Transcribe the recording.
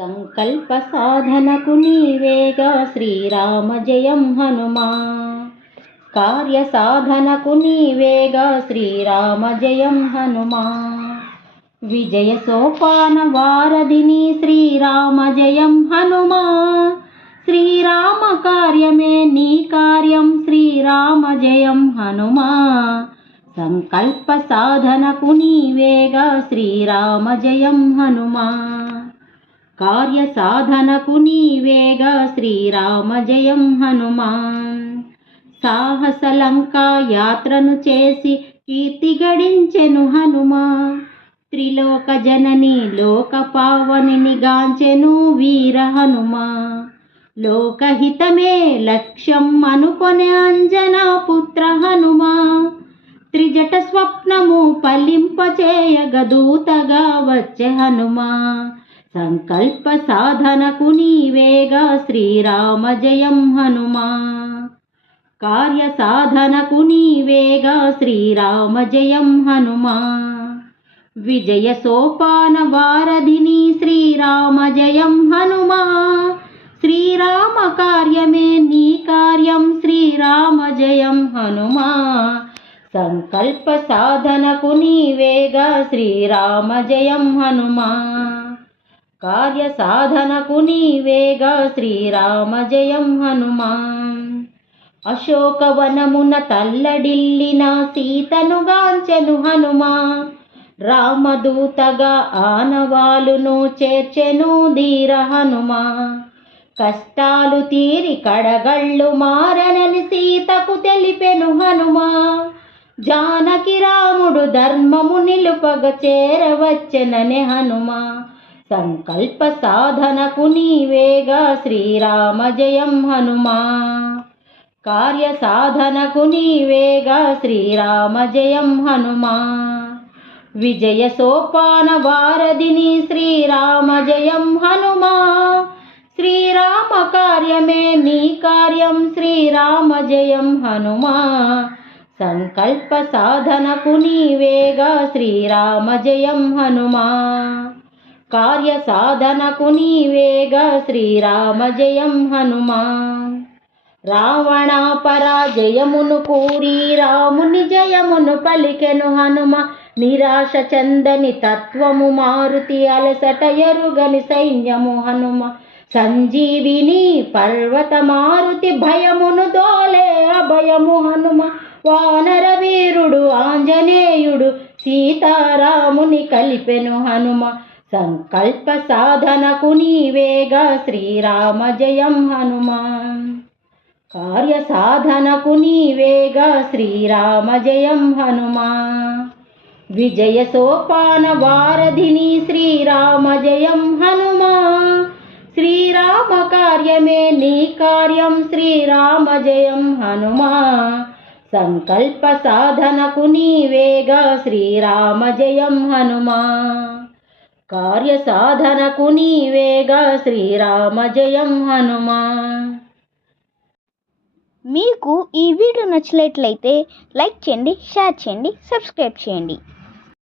సంకల్ప సాధనకు నీవేగా శ్రీరామ జయం హనుమా. కార్య సాధనకు నీవేగా శ్రీరామ జయం హనుమా. విజయ సోపాన వారధిని శ్రీరామ జయం హనుమా. శ్రీరామ కార్యమే నీ కార్యం శ్రీరామ జయం హనుమా. సంకల్ప సాధనకు నీవేగా శ్రీరామ జయం హనుమా. కార్య సాధనకు నీవేగా శ్రీరామ జయం హనుమా. సాహస లంకా యాత్రను చేసి కీర్తి గడించెను హనుమా. త్రిలోక జనని లోక పావనిని గాంచెను వీర హనుమా. లోకహితమే లక్ష్యం అనుకొనే అంజనా పుత్ర హనుమా. త్రిజట స్వప్నము ఫలింపచేయగ దూతగా వచ్చే హనుమా. సంకల్ప సాధనకు నీవేగా శ్రీరామ జయం హనుమా. కార్య సాధనకు నీవేగా శ్రీరామ జయం హనుమా. విజయ సోపాన వారధిని శ్రీరామ జయం హనుమా. శ్రీరామ కార్యమే నీ కార్యం శ్రీరామ జయం హనుమా. సంకల్ప సాధనకు నీవేగా శ్రీరామ జయం హనుమా. కార్య సాధనకు నీవేగా శ్రీరామ జయం హనుమా. అశోకవనమున తల్లడిల్లిన సీతను గాంచెను హనుమా. రామదూతగా ఆనవాలును చేర్చెను ధీర హనుమా. కష్టాలు తీరి కడగళ్ళు మారనని సీతకు తెలిపెను హనుమా. జానకి రాముడు ధర్మము నిలుపగ చేరవచ్చెనని హనుమా. సంకల్ప సాధనకు నీవేగా శ్రీరామ జయం హనుమా. కార్య సాధనకు నీవేగా శ్రీరామ జయం హనుమా. విజయ సోపాన వారధిని శ్రీరామ జయం హనుమా. శ్రీరామ కార్యమే నీ కార్యం శ్రీరామ జయం హనుమా. సంకల్ప సాధనకు నీవేగా శ్రీరామ జయం హనుమా. కార్య సాధనకు నీవేగా శ్రీరామ జయం హనుమా. రావణ పరాజయమును కూరి రాముని జయమును పలికెను హనుమ. నిరాశ చందని తత్వము మారుతి అలసట ఎరుగని సైన్యము హనుమ. సంజీవిని పర్వత మారుతి భయమును దోలే అభయము హనుమ. వానర వీరుడు ఆంజనేయుడు సీతారాముని కలిపెను హనుమ. సంకల్ప సాధనకు నీవేగా శ్రీరామ జయం హనుమా. కార్య సాధనకు నీవేగా శ్రీరామ జయం హనుమా. విజయ సోపాన వారధిని శ్రీరామ జయం హనుమా. శ్రీరామ కార్యమే నీ కార్యం శ్రీరామ జయం హనుమా. సంకల్ప సాధనకు నీవేగా శ్రీరామ జయం హనుమా. కార్య సాధనకు నీవేగా శ్రీరామ జయం హనుమా. మీకు ఈ వీడియో నచ్చినట్లయితే లైక్ చేయండి, షేర్ చేయండి, సబ్స్క్రైబ్ చేయండి.